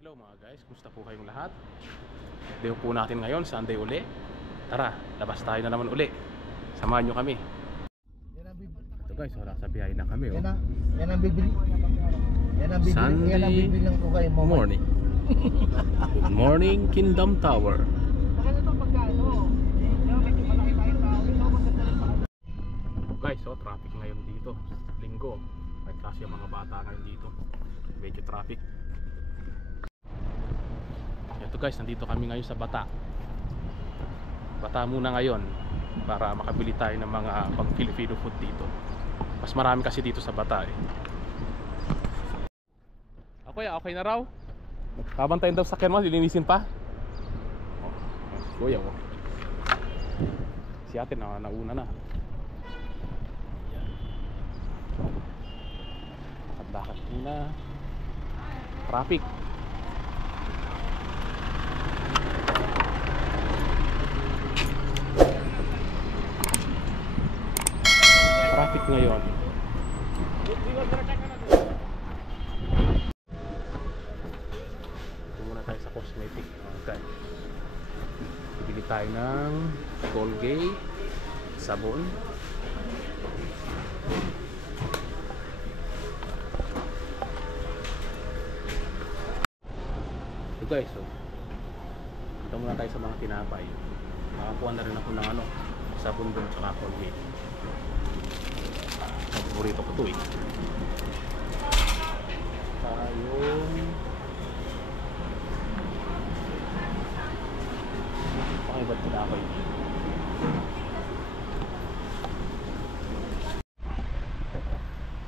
Hello mga guys, kumusta po kayong lahat? Day po natin ngayon, Sunday uli. Tara, labas tayo na naman uli. Samahan nyo kami. Ito guys, wala sa biyahe na kami. Yan ang bibili. Sunday morning. Good morning, Kingdom Tower. Guys, so traffic ngayon dito. Linggo. Kasi yung mga bata ngayon dito. Medyo traffic. Ito guys, nandito kami ngayon sa Bata. Bata muna ngayon para makabili tayo ng mga pang Filipino food dito. Mas marami kasi dito sa Bata eh. Okay na raw? Habang tayo daw sakyan mo, lilinisin pa? Oh, kuya oh. Si ate nauna na. Lakad muna. Traffic. Traffic ngayon. Ito muna tayo sa cosmetic. Okay. Bibili tayo ng Colgate, sabon. Ito guys, so ito muna tayo sa mga tinapay. Nakakuha na rin ako ng sabon doon tsaka Colgate. Paborito ko ito eh. Tayong pakibat ko na ako eh.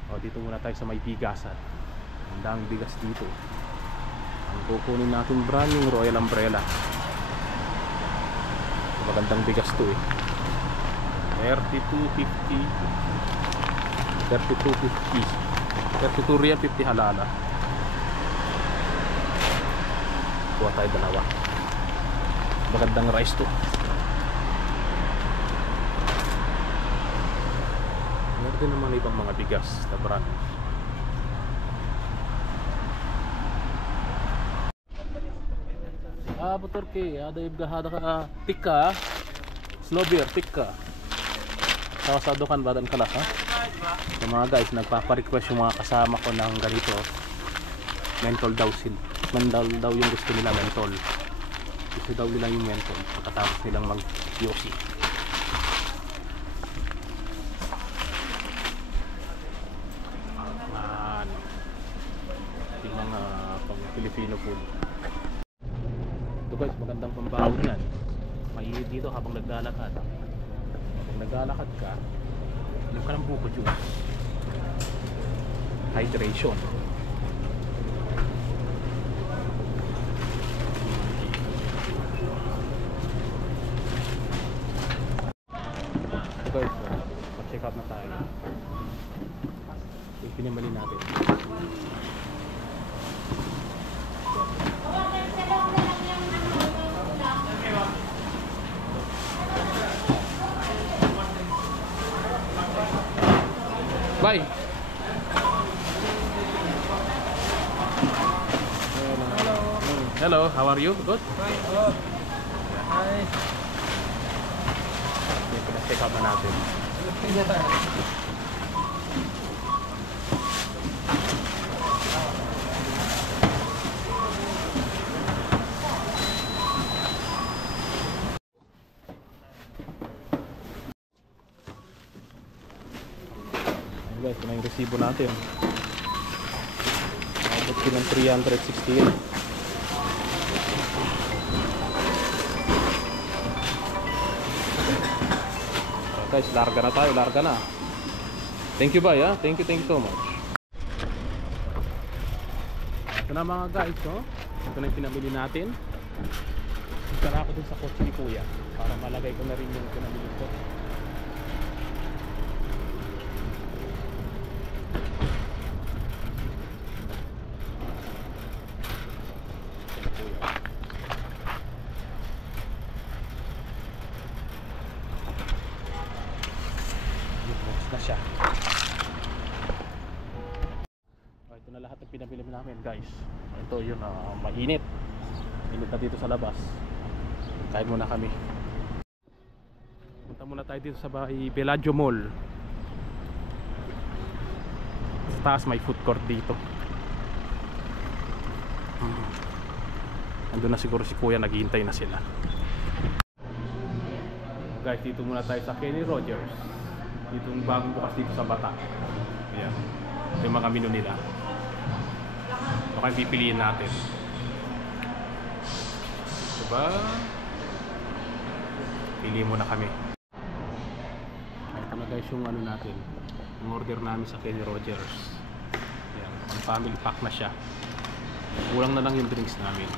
O, dito muna tayo sa may bigasan. Ang daang bigas dito. Ang kukunin natin brand yung Royal Umbrella. Magandang bigas to eh. 32.50 32 real 50 halala. Kuha tayo dalawa. Magandang rice to. Meron din naman ibang mga bigas na brand. Motor ke ada ibgahada ka tikka snow beer tikka sawasadokan badan kalas ha. So mga guys, nagpapa-request yung mga kasama ko ng ganito. Mentol daw daw yung gusto nila, mentol. Gusto daw nila yung mentol pagkatapos nilang mag-yosi. Yung mga pang Filipino food. Ito guys, magandang pambawon yan. Mainit dito habang naglalakad. Habang naglalakad ka, inom ka ng buko juice. Hydration. Ito guys, mag-check out na tayo. Yung pinamali natin. Bye. Hello, how are you? Good? Hi, hello. Hi. Check out na natin. Guys, ito na yung resibo natin. Abot ko ng 368. Guys, larga na tayo, larga na. Thank you bye ha, thank you so much. Ito na mga guys, no? Ito na yung pinamili natin. Isara ako dun sa kotse ni kuya para malagay ko na rin yung pinamili ko. Na siya. Ito na lahat ng pinamili namin guys. Ito yun, mainit. Init na dito sa labas. Kain muna kami. Punta muna tayo dito sa bahay Bellagio Mall. Sa taas may food court dito. Andun na siguro si kuya, naghihintay na sila. Guys, dito muna tayo sa Kenny Rogers. Dito yung bagong bukas dito sa Bata. Ayan. Ito yung mga menu nila. Ito kayo pipiliin natin. Diba? Pili muna kami. Ito na guys yung ano natin. Yung order namin sa Kenny Rogers. Ayan. Ang family pack na siya. Kulang na lang yung drinks namin.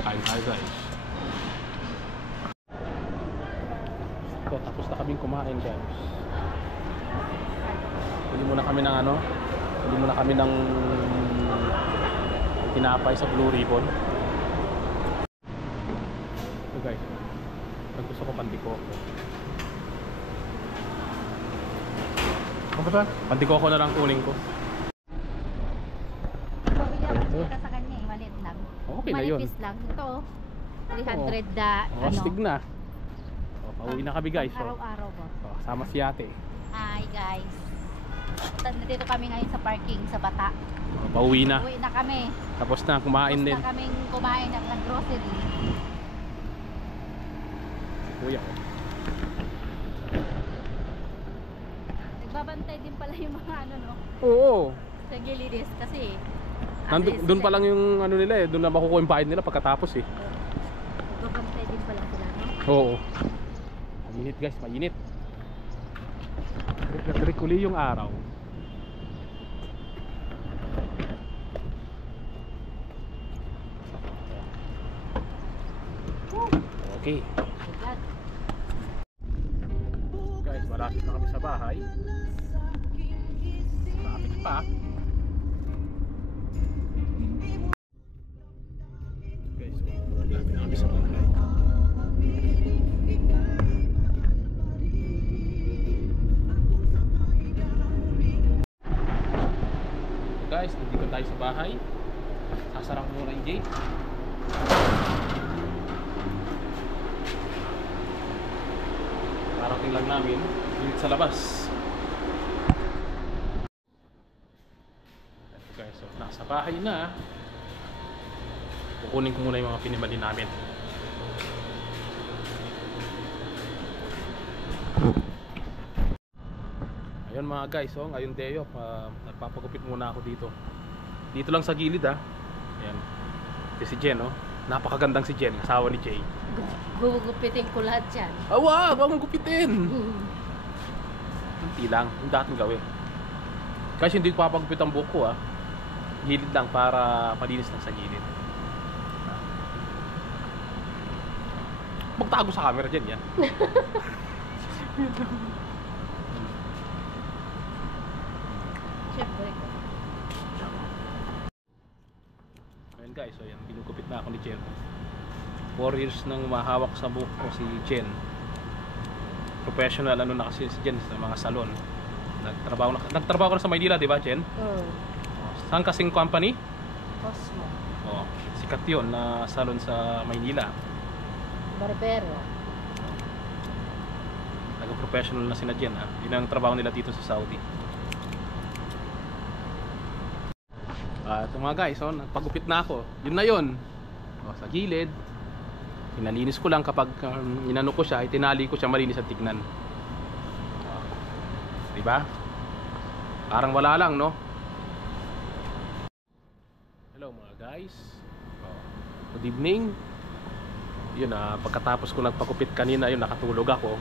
Kain tayo guys. So, tapos na kaming kumain guys. Pili muna kami ng ano. Pili muna kami ng tinapay sa Blue Ribbon. So guys, pag gusto ko pandikoko. Ano ba? Pandikoko na lang kunin ko. Sa kanya eh, maliit lang. Okay na yun. Manipis lang. Ito, 300 na ano. Astig na. O, pauwi na kami guys. So, Araw-araw ba? sama si ate. Hi guys. Nandito kami ngayon sa parking sa Bata. Pauwi na. Uwi na kami. Tapos na kumain din. Tapos na kaming kumain at nag-grocery. Kuya ko. Nagbabantay din pala yung mga ano no. Oo. Sa gilidis kasi. Doon pa lang yung ano nila eh. Doon na makukuha yung bayad nila pagkatapos eh. Nagbabantay din pala sila no. Oo. Mainit guys, mainit. Trik uli yung araw. Okay. Guys, malapit na kami sa bahay. Traffic pa. Guys, malapit na kami sa bahay. Guys, nandito tayo sa bahay. Sasara ko muna yung gate. Parating lang namin dito sa labas. Ito guys, so nasa bahay na. Kukunin ko muna yung mga pinimali namin. Ayun mga guys, oh, ngayon day off, nagpapagupit muna ako dito. Dito lang sa gilid ah. Ayan. Si Jen, oh. Napakagandang si Jen, asawa ni Jay. Gugupitin ko lahat yan. Wag mong gupitin. Hindi lang, yung dating gawin. Kasi hindi ko papagupit ang buhok ko ah. Gilid lang para malinis lang sa gilid. Magtago sa camera dyan yan. Siyempre. Ayun guys, so yan, pinugupit na ako ni Jen. 4 years nang mahawak sa buhok ko si Jen. Professional ano na kasi si Jen sa mga salon. Nagtrabaho na sa Maynila, di ba Jen? Saan kasing company? Cosmo. Oh, sikat yun na salon sa Maynila. Barbero. Nag-professional na sina Jen ha. Yun ang trabaho nila dito sa Saudi. Ito mga guys, oh, nagpagupit na ako. Yun na yun. Oh, sa gilid. Pinalinis ko lang kapag inano ko siya, itinali ko siya malinis at tignan. Oh. Diba? Parang wala lang, no? Hello mga guys. Oh. Good evening. Yun pagkatapos ko nagpagupit kanina, yun nakatulog ako.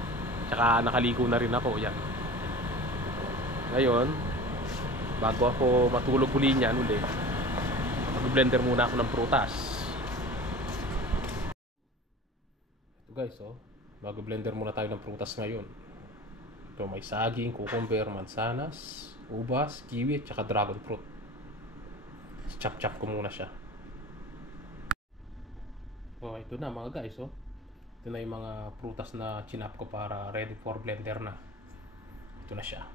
Tsaka nakaligo na rin ako, yan. Ngayon, bago ako matulog uli niyan uli, mag-blender muna ako ng prutas. Ito guys, oh, mag-blender muna tayo ng prutas ngayon. Ito may saging, cucumber, mansanas, ubas, kiwi, at saka dragon fruit. Chop-chop ko muna siya. Oh, ito na mga guys, oh. Ito na yung mga prutas na chinap ko para ready for blender na. Ito na siya.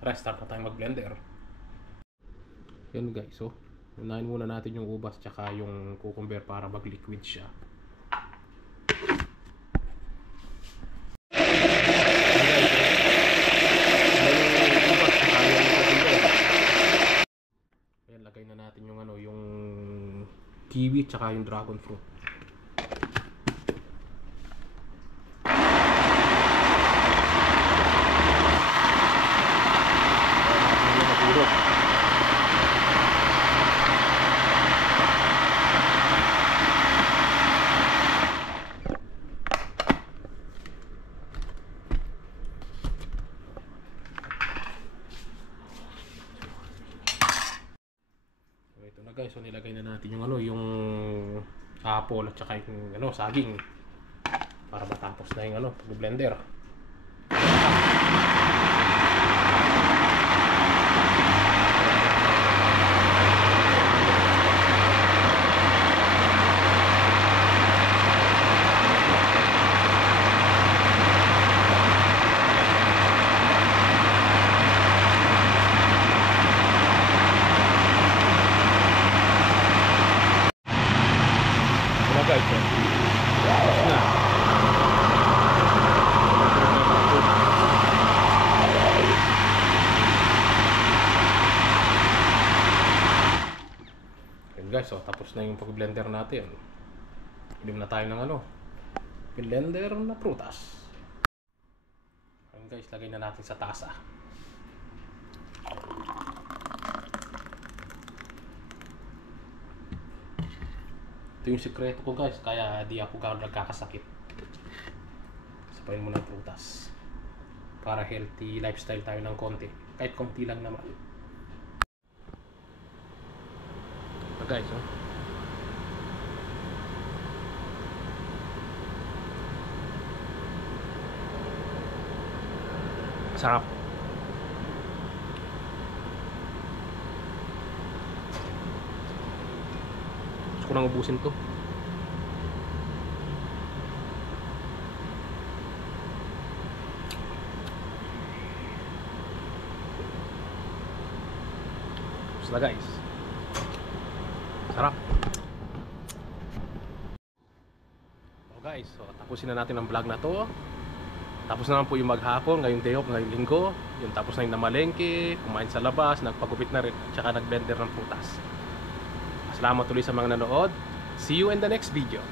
Restart na tayong mag-blender. Yan guys, oh. Unahin muna natin yung ubas tsaka yung cucumber para mag-liquid siya. Ayan, lagay na natin yung ano, yung kiwi tsaka yung dragon fruit. Ito na guys, so nilagay na natin yung ano, yung apple at saka yung ano, saging para matapos na yung ano, pag-blender. Guys, tapos na. Ayan guys, so tapos na yung pag-blender natin. Ilim na tayo ng ano, blender na prutas. Ayan guys, lagay na natin sa tasa. Ito yung sekreto ko guys, kaya di ako gano'n nagkakasakit. Sapayin mo ng prutas para healthy lifestyle tayo ng konti, kahit konti lang naman. Ito guys, oh. Sarap. Gusto ko nang ubusin to. Gusto na guys. Sarap. So guys, so tapusin na natin ang vlog na to. Tapos naman po yung maghapon, ngayong day off, ngayong linggo. Yung tapos na yung namalengke, kumain sa labas, nagpagupit na rin, tsaka nag-blender ng prutas. Salamat tuloy sa mga nanood. See you in the next video.